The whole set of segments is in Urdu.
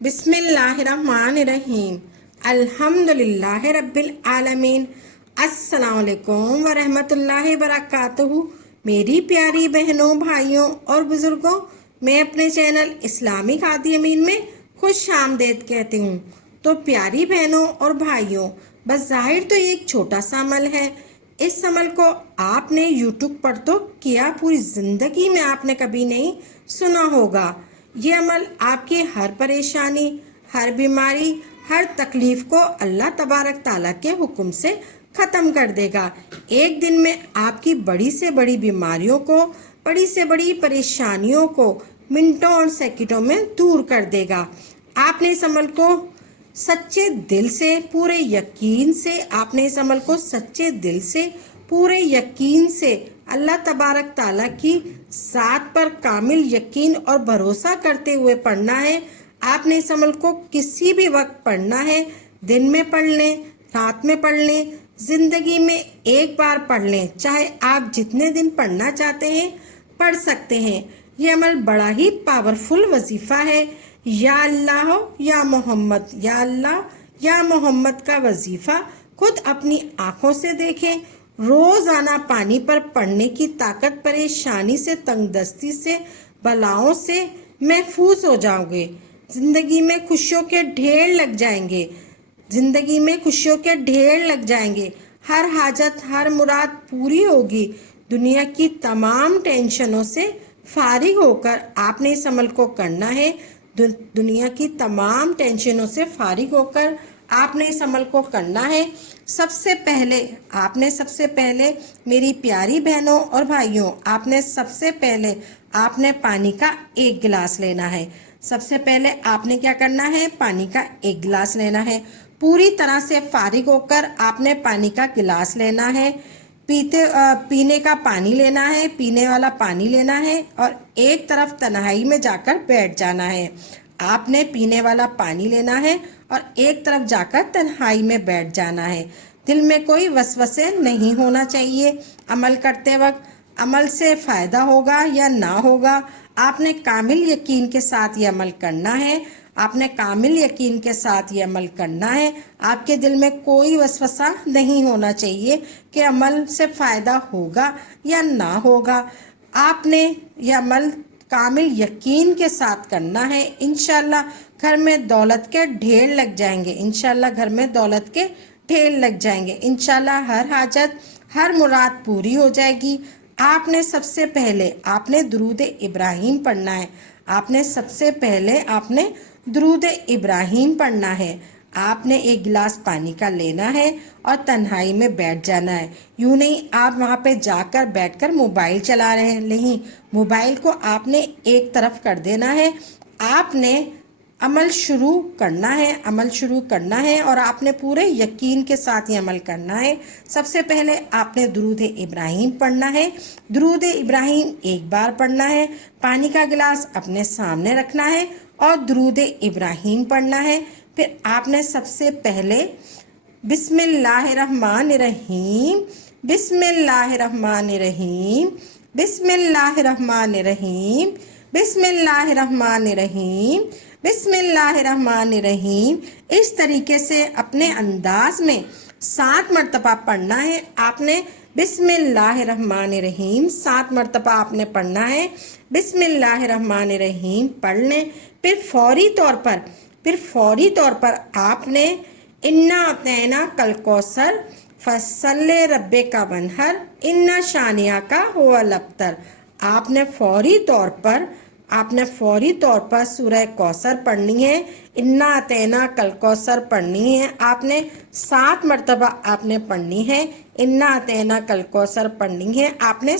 بسم اللہ الرحمن الرحیم الحمدللہ رب العالمین السلام علیکم ورحمۃ اللہ وبرکاتہ۔ میری پیاری بہنوں، بھائیوں اور بزرگوں، میں اپنے چینل اسلامی ہادی امین میں خوش آمدید کہتی ہوں۔ تو پیاری بہنوں اور بھائیوں، بظاہر تو یہ ایک چھوٹا سا عمل ہے۔ اس عمل کو آپ نے یوٹیوب پر تو کیا، پوری زندگی میں آپ نے کبھی نہیں سنا ہوگا۔ یہ عمل آپ کی ہر پریشانی، ہر بیماری، ہر تکلیف کو اللہ تبارک تعالیٰ کے حکم سے ختم کر دے گا۔ ایک دن میں آپ کی بڑی سے بڑی بیماریوں کو، بڑی سے بڑی پریشانیوں کو منٹوں اور سیکنڈوں میں دور کر دے گا۔ آپ نے اس عمل کو سچے دل سے، پورے یقین سے، آپ نے اس عمل کو سچے دل سے، پورے یقین سے، اللہ تبارک تعالیٰ کی ذات پر کامل یقین اور بھروسہ کرتے ہوئے پڑھنا ہے۔ آپ نے اس عمل کو کسی بھی وقت پڑھنا ہے، دن میں پڑھ لیں، رات میں پڑھ لیں، زندگی میں ایک بار پڑھ لیں، چاہے آپ جتنے دن پڑھنا چاہتے ہیں پڑھ سکتے ہیں۔ یہ عمل بڑا ہی پاورفل وظیفہ ہے۔ یا اللہ یا محمد، یا اللہ یا محمد کا وظیفہ خود اپنی آنکھوں سے دیکھیں۔ روزانہ پانی پر پڑنے کی طاقت، پریشانی سے، تنگ دستی سے، بلاؤں سے محفوظ ہو جاؤ گے۔ زندگی میں خوشیوں کے ڈھیر لگ جائیں گے، زندگی میں خوشیوں کے ڈھیر لگ جائیں گے۔ ہر حاجت، ہر مراد پوری ہوگی۔ دنیا کی تمام ٹینشنوں سے فارغ ہو کر آپ نے اس عمل کو کرنا ہے۔ دنیا کی تمام ٹینشنوں سے فارغ ہو کر آپ نے اس عمل کو کرنا ہے۔ سب سے پہلے میری پیاری بہنوں اور بھائیوں، آپ نے پانی کا ایک گلاس لینا ہے۔ سب سے پہلے آپ نے کیا کرنا ہے؟ پانی کا ایک گلاس لینا ہے۔ پوری طرح سے فارغ ہو کر آپ نے پانی کا گلاس لینا ہے۔ پینے کا پانی لینا ہے، پینے والا پانی لینا ہے، اور ایک طرف تنہائی میں جا کر بیٹھ جانا ہے۔ آپ نے پینے والا پانی لینا ہے اور ایک طرف جا کر تنہائی میں بیٹھ جانا ہے۔ دل میں کوئی وسوسے نہیں ہونا چاہیے۔ عمل کرتے وقت عمل سے فائدہ ہوگا یا نہ ہوگا، آپ نے کامل یقین کے ساتھ یہ عمل کرنا ہے۔ آپ نے کامل یقین کے ساتھ یہ عمل کرنا ہے۔ آپ کے دل میں کوئی وسوسہ نہیں ہونا چاہیے کہ عمل سے فائدہ ہوگا یا نہ ہوگا۔ آپ نے یہ عمل کامل یقین کے ساتھ کرنا ہے۔ انشاءاللہ گھر میں دولت کے ڈھیر لگ جائیں گے، انشاءاللہ گھر میں دولت کے ڈھیر لگ جائیں گے، انشاءاللہ ہر حاجت، ہر مراد پوری ہو جائے گی۔ آپ نے سب سے پہلے درود ابراہیم پڑھنا ہے۔ آپ نے درود ابراہیم پڑھنا ہے۔ آپ نے ایک گلاس پانی کا لینا ہے اور تنہائی میں بیٹھ جانا ہے۔ یوں نہیں آپ وہاں پہ جا کر بیٹھ کر موبائل چلا رہے ہیں، نہیں، موبائل کو آپ نے ایک طرف کر دینا ہے۔ آپ نے عمل شروع کرنا ہے اور آپ نے پورے یقین کے ساتھ یہ عمل کرنا ہے۔ سب سے پہلے آپ نے درود ابراہیم پڑھنا ہے۔ درود ابراہیم ایک بار پڑھنا ہے، پانی کا گلاس اپنے سامنے رکھنا ہے اور درود ابراہیم پڑھنا ہے۔ پھر آپ نے سب سے پہلے بسم اللہ الرحمن الرحیم، بسم اللہ الرحمن الرحیم، بسم اللہ الرحمن الرحیم، بسم اللہ الرحمن الرحیم، بسم اللہ الرحمن الرحیم، اس طریقے سے اپنے انداز میں 7 مرتبہ پڑھنا ہے۔ آپ نے بسم اللہ الرحمن الرحیم 7 مرتبہ آپ نے پڑھنا ہے۔ بسم اللہ الرحمن الرحیم پڑھ لیں، پھر فوری طور پر آپ نے انا اعطیناک الکوثر فصلی ربک وانحر ان شانئک هو الابتر۔ آپ نے فوری طور پر سورہ کوثر پڑھنی ہے، انا اعطیناک الکوثر پڑھنی ہے۔ آپ نے 7 مرتبہ آپ نے پڑھنی ہے، انا اعطیناک الکوثر پڑھنی ہے۔ آپ نے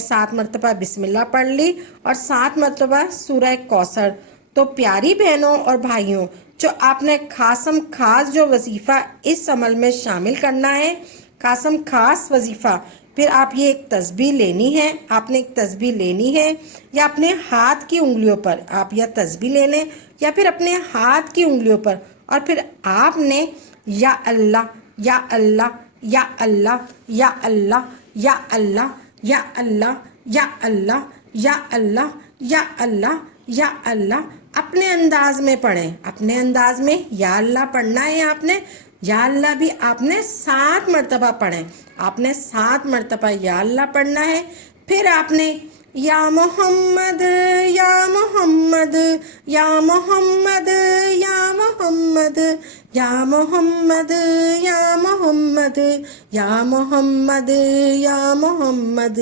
7 مرتبہ بسم اللہ پڑھ لی اور 7 مرتبہ سورہ کوثر۔ تو پیاری بہنوں اور بھائیوں، جو آپ نے خاص جو وظیفہ اس عمل میں شامل کرنا ہے، خاص وظیفہ، پھر آپ یہ ایک تسبیح لینی ہے۔ آپ نے ایک تسبیح لینی ہے، یا اپنے ہاتھ کی انگلیوں پر آپ یا تسبیح لے لیں یا پھر اپنے ہاتھ کی انگلیوں پر، اور پھر آپ نے یا اللہ یا اللہ یا اللہ یا اللہ یا اللہ یا اللہ یا اللہ یا اللہ یا اللہ یا اللہ اپنے انداز میں پڑھیں، اپنے انداز میں یا اللہ پڑھنا ہے آپ نے، یا اللہ بھی آپ نے 7 مرتبہ پڑھیں، آپ نے 7 مرتبہ یا اللہ پڑھنا ہے۔ پھر آپ نے یا محمد یا محمد یا محمد یا محمد یا محمد یا محمد یا محمد یا محمد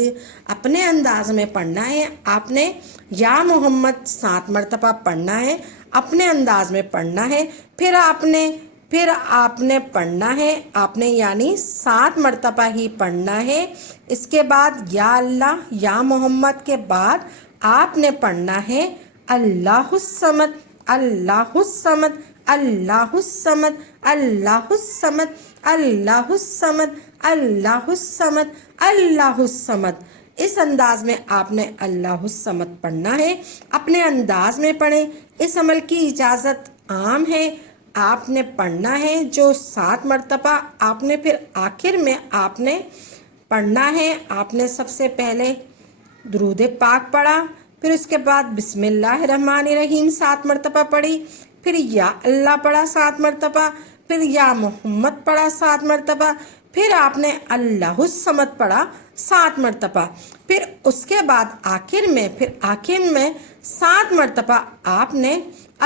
اپنے انداز میں پڑھنا ہے۔ آپ نے یا محمد 7 مرتبہ پڑھنا ہے، اپنے انداز میں پڑھنا ہے۔ پھر آپ نے پڑھنا ہے، آپ نے یعنی 7 مرتبہ ہی پڑھنا ہے۔ اس کے بعد یا اللہ یا محمد کے بعد آپ نے پڑھنا ہے اللہ الصمد اللہ الصمد اللہ الصمد اللہ الصمد اللہ الصمد اللہ الصمد اللہ الصمد۔ اس انداز میں آپ نے اللہ الصمد پڑھنا ہے، اپنے انداز میں پڑھیں۔ اس عمل کی اجازت عام ہے، آپ نے پڑھنا ہے جو 7 مرتبہ۔ آپ نے پھر آخر میں آپ نے پڑھنا ہے، آپ نے سب سے پہلے درود پاک پڑھا، پھر اس کے بعد بسم اللہ الرحمن الرحیم 7 مرتبہ پڑھی، پھر یا اللہ پڑھا 7 مرتبہ، پھر یا محمد پڑھا 7 مرتبہ، پھر آپ نے اللہ الصمد پڑھا 7 مرتبہ، پھر اس کے بعد آخر میں 7 مرتبہ آپ نے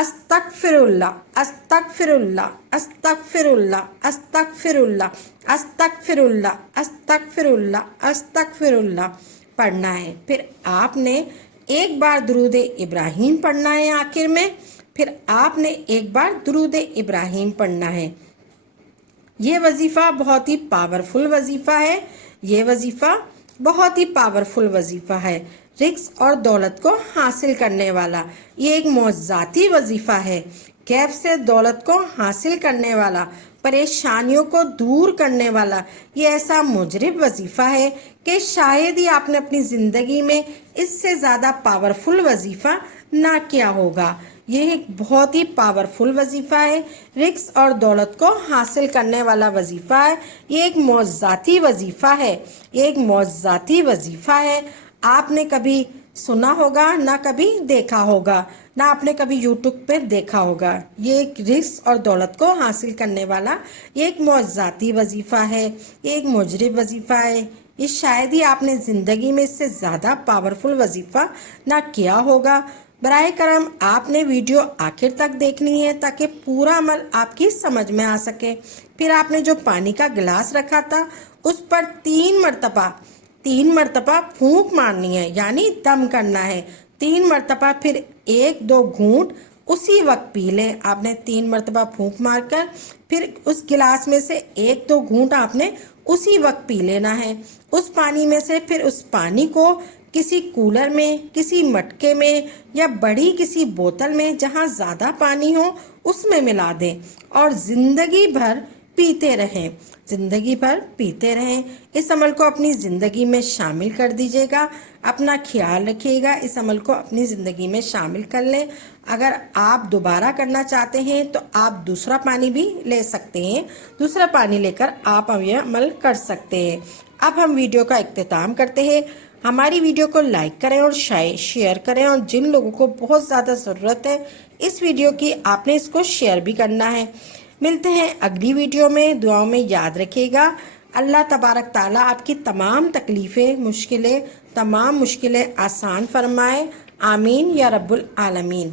استغفر اللہ استغفر اللہ استغفر اللہ استغفر اللہ استغفر اللہ استغفر اللہ استغفر اللہ پڑھنا ہے۔ پھر آپ نے ایک بار درود ابراہیم پڑھنا ہے آخر میں، پھر آپ نے ایک بار درود ابراہیم پڑھنا ہے۔ یہ وظیفہ بہت ہی پاورفل وظیفہ ہے، یہ وظیفہ بہت ہی پاورفل وظیفہ ہے، رزق اور دولت کو حاصل کرنے والا۔ یہ ایک معجزاتی وظیفہ ہے، غیب سے دولت کو حاصل کرنے والا، پریشانیوں کو دور کرنے والا۔ یہ ایسا مجرب وظیفہ ہے کہ شاید ہی آپ نے اپنی زندگی میں اس سے زیادہ پاورفل وظیفہ نہ کیا ہوگا۔ یہ ایک بہت ہی پاورفل وظیفہ ہے، رزق اور دولت کو حاصل کرنے والا وظیفہ ہے۔ یہ ایک معجزاتی وظیفہ ہے، یہ ایک معجزاتی وظیفہ ہے۔ آپ نے کبھی سنا ہوگا نہ کبھی دیکھا ہوگا، نہ آپ نے کبھی یوٹیوب پہ دیکھا ہوگا۔ یہ ایک رزق اور دولت کو حاصل کرنے والا یہ ایک معجزاتی وظیفہ ہے، یہ ایک مجرب وظیفہ ہے۔ یہ شاید ہی آپ نے زندگی میں اس سے زیادہ پاورفل وظیفہ نہ کیا ہوگا۔ براہ کرم آپ نے ویڈیو آخر تک دیکھنی ہے تاکہ پورا عمل آپ کی سمجھ میں آ سکے۔ پھر آپ نے جو پانی کا گلاس رکھا تھا اس پر 3 مرتبہ پھونک مارنی ہے، یعنی دم کرنا ہے 3 مرتبہ، پھر 1-2 گھونٹ اسی وقت پی لیں۔ آپ نے 3 مرتبہ پھونک مار کر پھر اس گلاس میں سے 1-2 گھونٹ آپ نے اسی وقت پی لینا ہے۔ اس پانی میں سے پھر اس پانی کو کسی کولر میں، کسی مٹکے میں یا بڑی کسی بوتل میں جہاں زیادہ پانی ہو اس میں ملا دیں اور زندگی بھر پیتے رہیں، زندگی بھر پیتے رہیں۔ اس عمل کو اپنی زندگی میں شامل کر دیجیے گا، اپنا خیال رکھیے گا، اس عمل کو اپنی زندگی میں شامل کر لیں۔ اگر آپ دوبارہ کرنا چاہتے ہیں تو آپ دوسرا پانی بھی لے سکتے ہیں، دوسرا پانی لے کر آپ یہ عمل کر سکتے ہیں۔ اب ہم ویڈیو کا اختتام کرتے ہیں۔ ہماری ویڈیو کو لائک کریں اور شیئر کریں، اور جن لوگوں کو بہت زیادہ ضرورت ہے اس ویڈیو کی آپ نے اس کو شیئر بھی کرنا ہے۔ ملتے ہیں اگلی ویڈیو میں، دعاؤں میں یاد رکھیے گا۔ اللہ تبارک تعالیٰ آپ کی تمام مشکلیں آسان فرمائے۔ آمین یا رب العالمین۔